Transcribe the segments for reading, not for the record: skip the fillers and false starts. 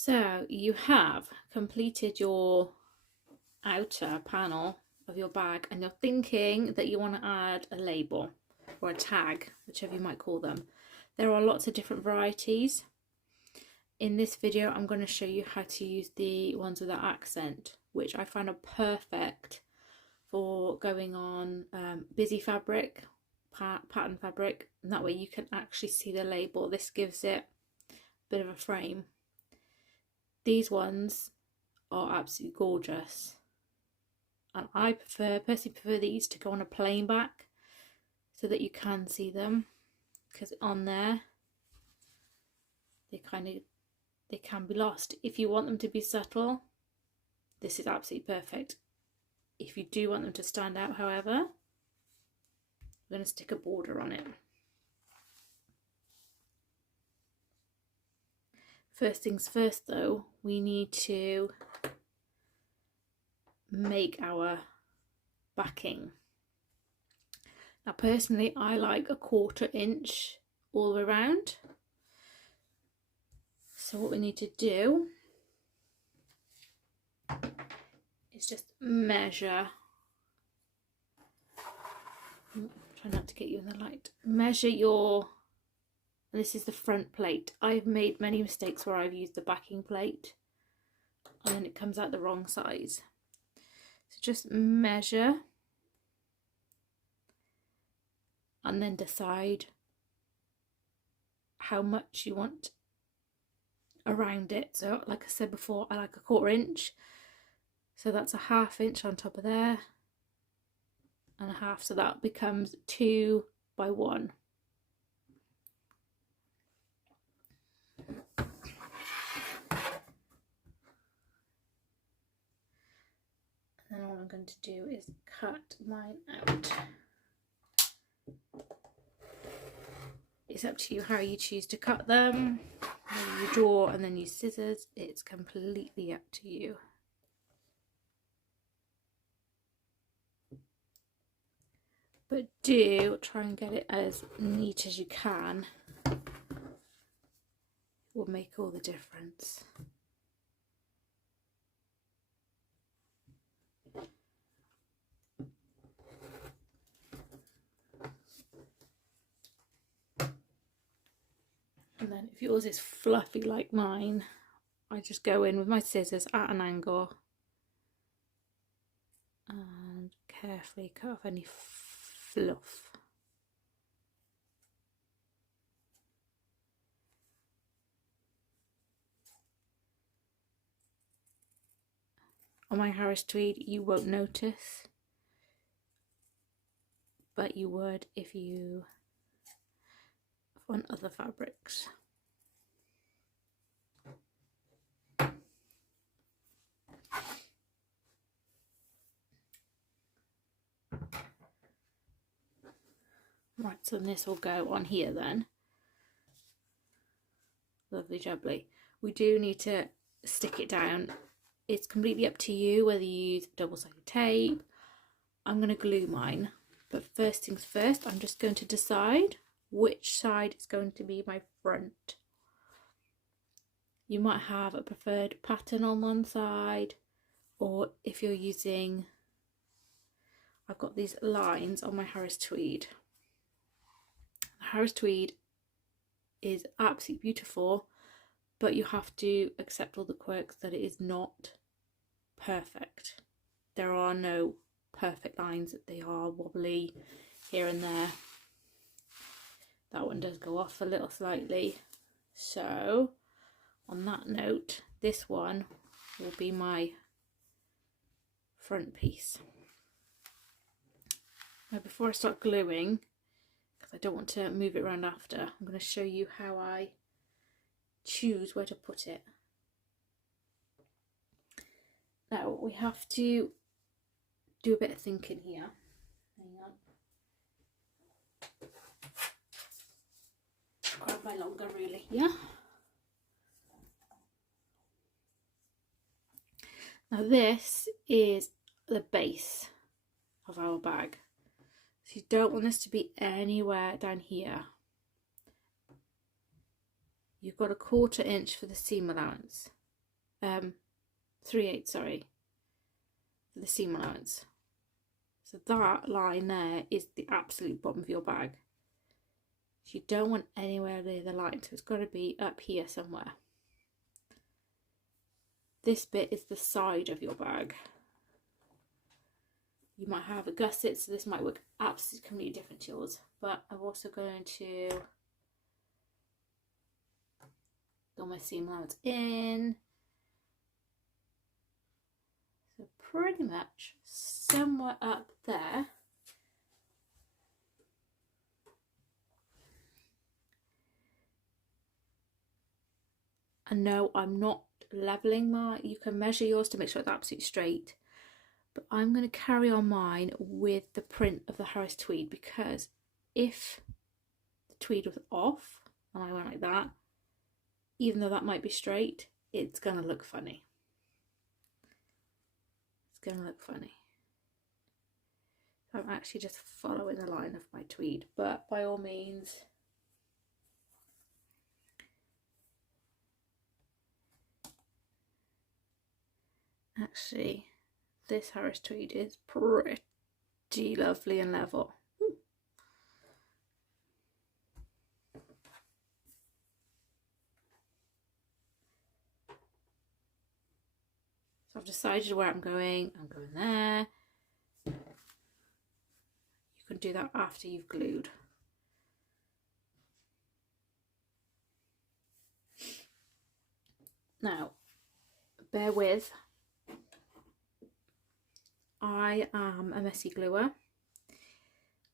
So you have completed your outer panel of your bag and you're thinking that you want to add a label or a tag, whichever you might call them. There are lots of different varieties. In this video I'm going to show you how to use the ones with that accent, which I find are perfect for going on busy fabric, pattern fabric, and that way you can actually see the label. This gives it a bit of a frame. These ones are absolutely gorgeous, and I personally prefer these to go on a plain back so that you can see them, because on there they can be lost. If you want them to be subtle, this is absolutely perfect. If you do want them to stand out, however, I'm going to stick a border on it. First things first though, we need to make our backing. Now personally I like 1/4 inch all the way around. So what we need to do is just measure, try not to get you in the light, measure your, and this is the front plate. I've made many mistakes where I've used the backing plate and then it comes out the wrong size. So just measure and then decide how much you want around it. So like I said before, I like 1/4 inch, so that's a 1/2 inch on top of there and a half, so that becomes 2 by 1. And then all I'm going to do is cut mine out. It's up to you how you choose to cut them, whether you draw and then use scissors. It's completely up to you. But do try and get it as neat as you can. It will make all the difference. And then if yours is fluffy like mine, I just go in with my scissors at an angle and carefully cut off any fluff. On my Harris tweed you won't notice, but you would if you on other fabrics. Right, so this will go on here then. Lovely jubbly. We do need to stick it down. It's completely up to you whether you use double-sided tape. I'm going to glue mine, but first things first, I'm just going to decide which side is going to be my front. You might have a preferred pattern on one side, or if you're using, I've got these lines on my Harris tweed. The Harris tweed is absolutely beautiful, but you have to accept all the quirks that it is not perfect. There are no perfect lines, they are wobbly here and there. That one does go off a little slightly. So on that note, this one will be my front piece. Now before I start gluing, because I don't want to move it around after, I'm going to show you how I choose where to put it. Now we have to do a bit of thinking here. Hang on. Grab my longer really, yeah? Now this is the base of our bag. So you don't want this to be anywhere down here. You've got 1/4 inch for the seam allowance. 3/8, sorry, for the seam allowance. So that line there is the absolute bottom of your bag. So you don't want anywhere near the line, so it's got to be up here somewhere. This bit is the side of your bag. You might have a gusset, so this might work absolutely completely different to yours. But I'm also going to go my seam allowance in. So pretty much somewhere up there. And no, I'm not leveling my, you can measure yours to make sure it's absolutely straight. But I'm going to carry on mine with the print of the Harris tweed, because if the tweed was off and I went like that, even though that might be straight, it's going to look funny. It's going to look funny. I'm actually just following the line of my tweed, but by all means, actually, this Harris tweed is pretty lovely and level. So I've decided where I'm going there. You can do that after you've glued. Now, bear with. I am a messy gluer,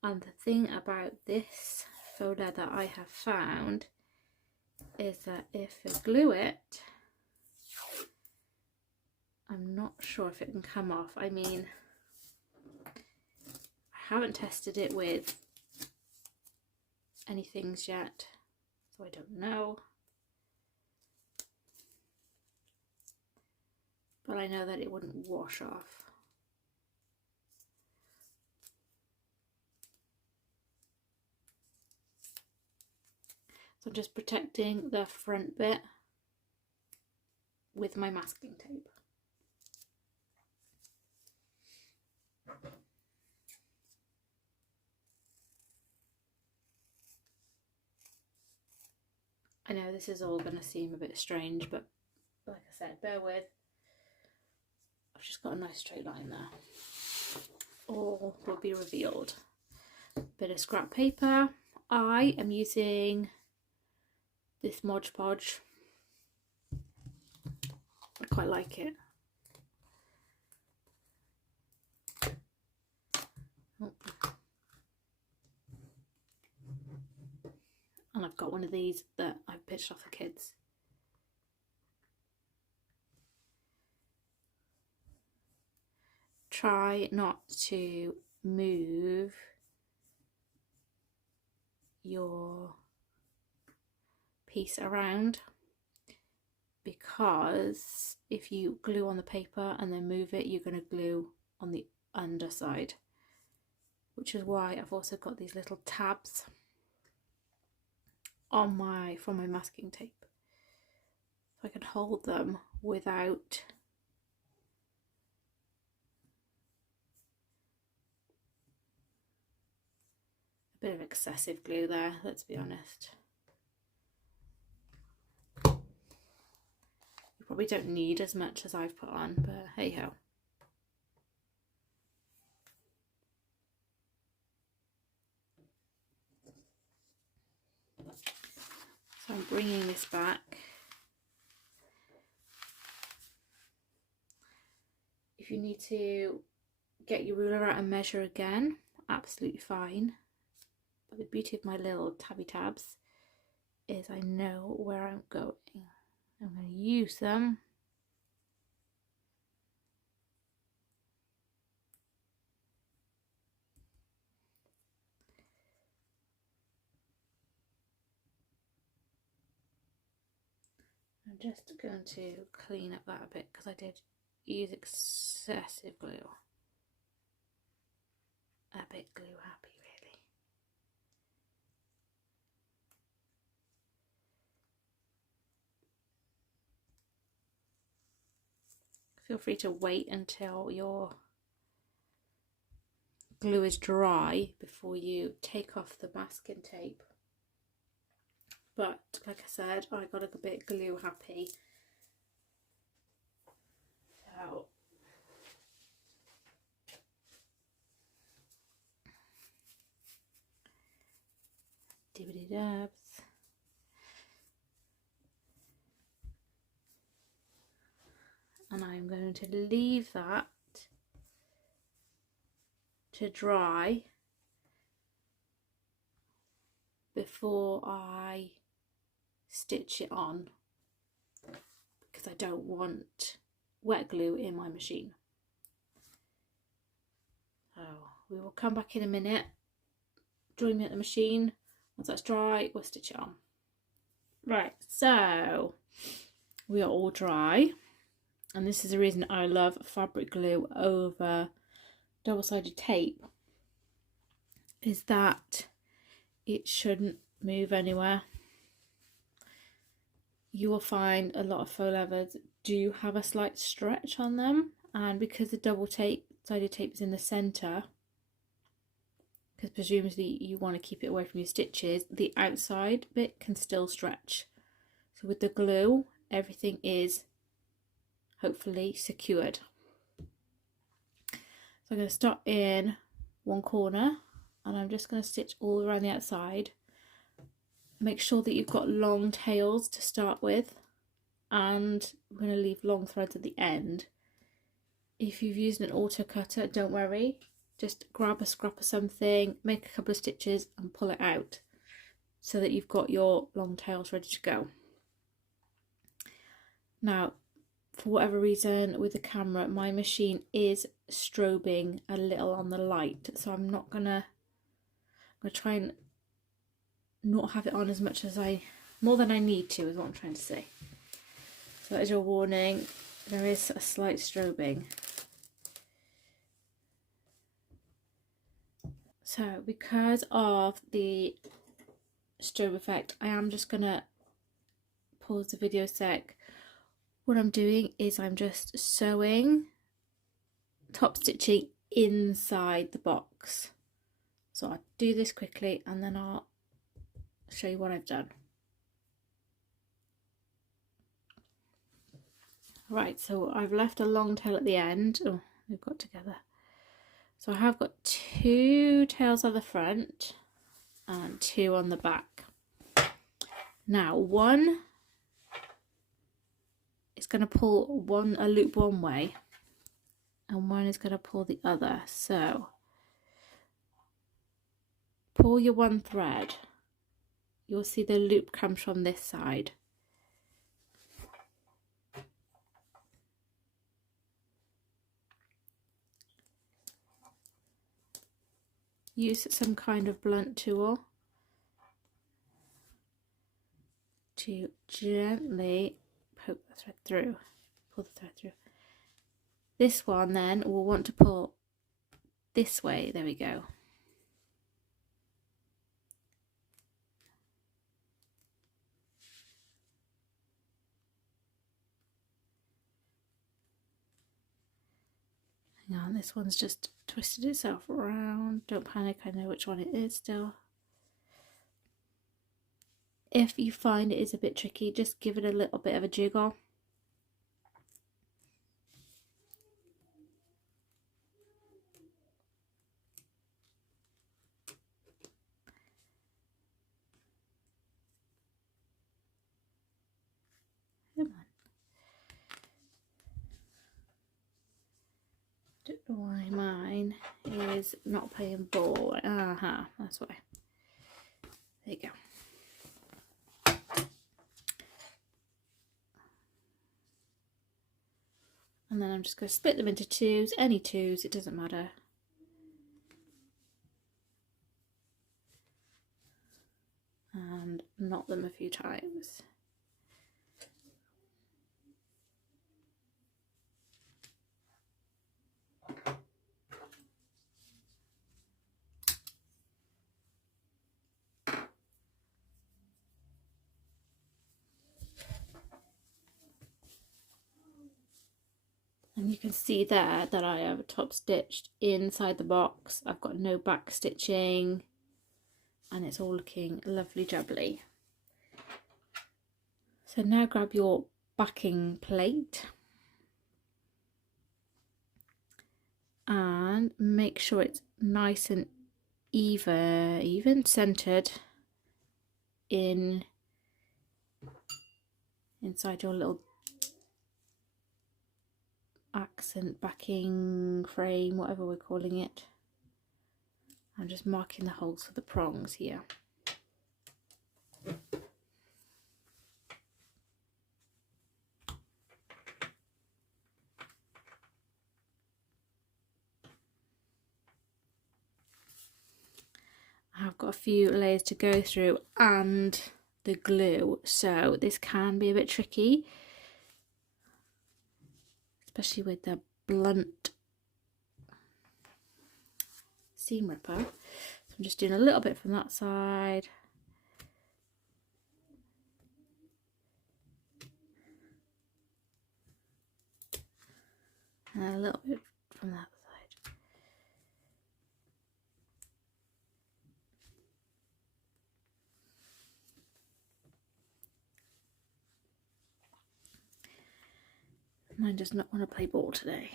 and the thing about this faux leather I have found is that if you glue it, I'm not sure if it can come off. I mean, I haven't tested it with any things yet, so I don't know. But I know that it wouldn't wash off. So I'm just protecting the front bit with my masking tape. I know this is all going to seem a bit strange, but like I said, bear with. I've just got a nice straight line there. All will be revealed. Bit of scrap paper. I am using this Mod Podge. I quite like it. Oh. And I've got one of these that I've pitched off the kids. Try not to move your piece around, because if you glue on the paper and then move it, you're going to glue on the underside, which is why I've also got these little tabs on from my masking tape, so I can hold them without a bit of excessive glue there, let's be honest. You probably don't need as much as I've put on, but hey ho. So I'm bringing this back. If you need to get your ruler out and measure again, absolutely fine. But the beauty of my little tabby tabs is I know where I'm going. I'm going to use them I'm just going to clean up that a bit because I did use excessive glue. A bit glue happy, really. feel free to wait until your glue is dry before you take off the masking tape. But like I said, I got a bit glue happy. So dibbity dabs. And I'm going to leave that to dry before I stitch it on, because I don't want wet glue in my machine. So we will come back in a minute, join me at the machine. Once that's dry, we'll stitch it on. Right, so we are all dry, and this is the reason I love fabric glue over double-sided tape, is that it shouldn't move anywhere. You will find a lot of faux leathers do have a slight stretch on them, and because the double-sided tape is in the centre, because presumably you want to keep it away from your stitches, the outside bit can still stretch. So with the glue, everything is hopefully secured. So I'm going to start in one corner, and I'm just going to stitch all around the outside. Make sure that you've got long tails to start with, and we're going to leave long threads at the end. If you've used an auto cutter, don't worry, just grab a scrap of something, make a couple of stitches and pull it out so that you've got your long tails ready to go. Now, for whatever reason with the camera, my machine is strobing a little on the light, so I'm gonna try and not have it on as much as more than I need to, is what I'm trying to say. So as your warning, there is a slight strobing. So because of the strobe effect, I am just gonna pause the video a sec. What I'm doing is I'm just sewing, top stitching inside the box. So I'll do this quickly and then I'll show you what I've done. Right, so I've left a long tail at the end. Oh, they've got together. So I have got 2 tails on the front and 2 on the back. Now one is going to pull a loop one way and one is going to pull the other. So pull your one thread, you'll see the loop comes from this side. Use some kind of blunt tool to gently poke the thread through, pull the thread through. This one then will want to pull this way, there we go. Hang on, this one's just twisted itself around. Don't panic, I know which one it is still. If you find it is a bit tricky, just give it a little bit of a jiggle. Come on. Don't know why mine is not playing ball. Aha, that's why. There you go. And then I'm just going to split them into 2s, any 2s, it doesn't matter. And knot them a few times. you can see there that I have top stitched inside the box. I've got no back stitching and it's all looking lovely jubbly. So now grab your backing plate and make sure it's nice and even centered inside your little accent backing frame, whatever we're calling it. I'm just marking the holes for the prongs here. I've got a few layers to go through and the glue, so this can be a bit tricky, especially with the blunt seam ripper. So I'm just doing a little bit from that side. And a little bit from that side. Mine does not want to play ball today.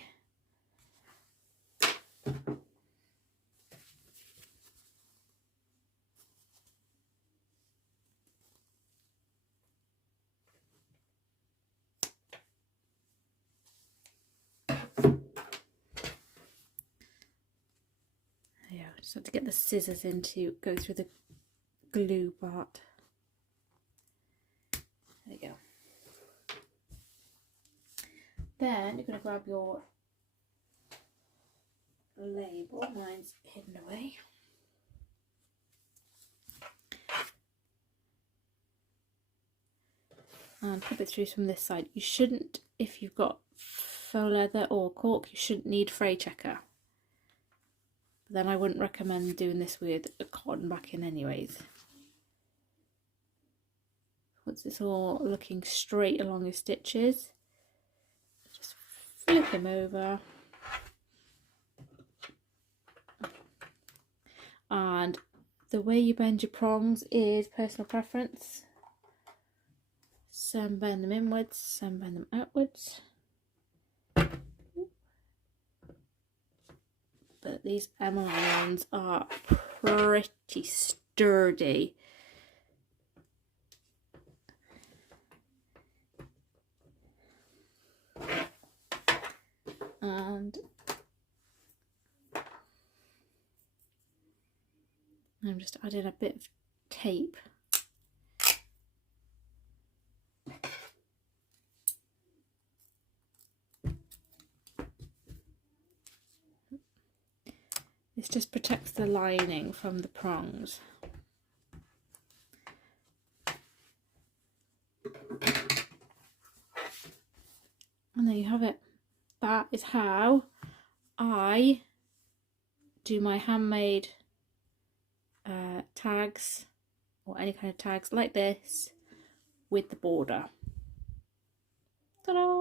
Yeah, I just have to get the scissors in to go through the glue part. There you go. Then you're going to grab your label. Mine's hidden away. And pop it through from this side. You shouldn't, if you've got faux leather or cork, you shouldn't need fray checker. But then I wouldn't recommend doing this with a cotton backing anyways. Once it's all looking straight along your stitches, just flip them over. And the way you bend your prongs is personal preference. Some bend them inwards, some bend them outwards. But these emerald ones are pretty sturdy. And I'm just adding a bit of tape. This just protects the lining from the prongs. And there you have it. That is how I do my handmade tags, or any kind of tags like this, with the border. Ta-da!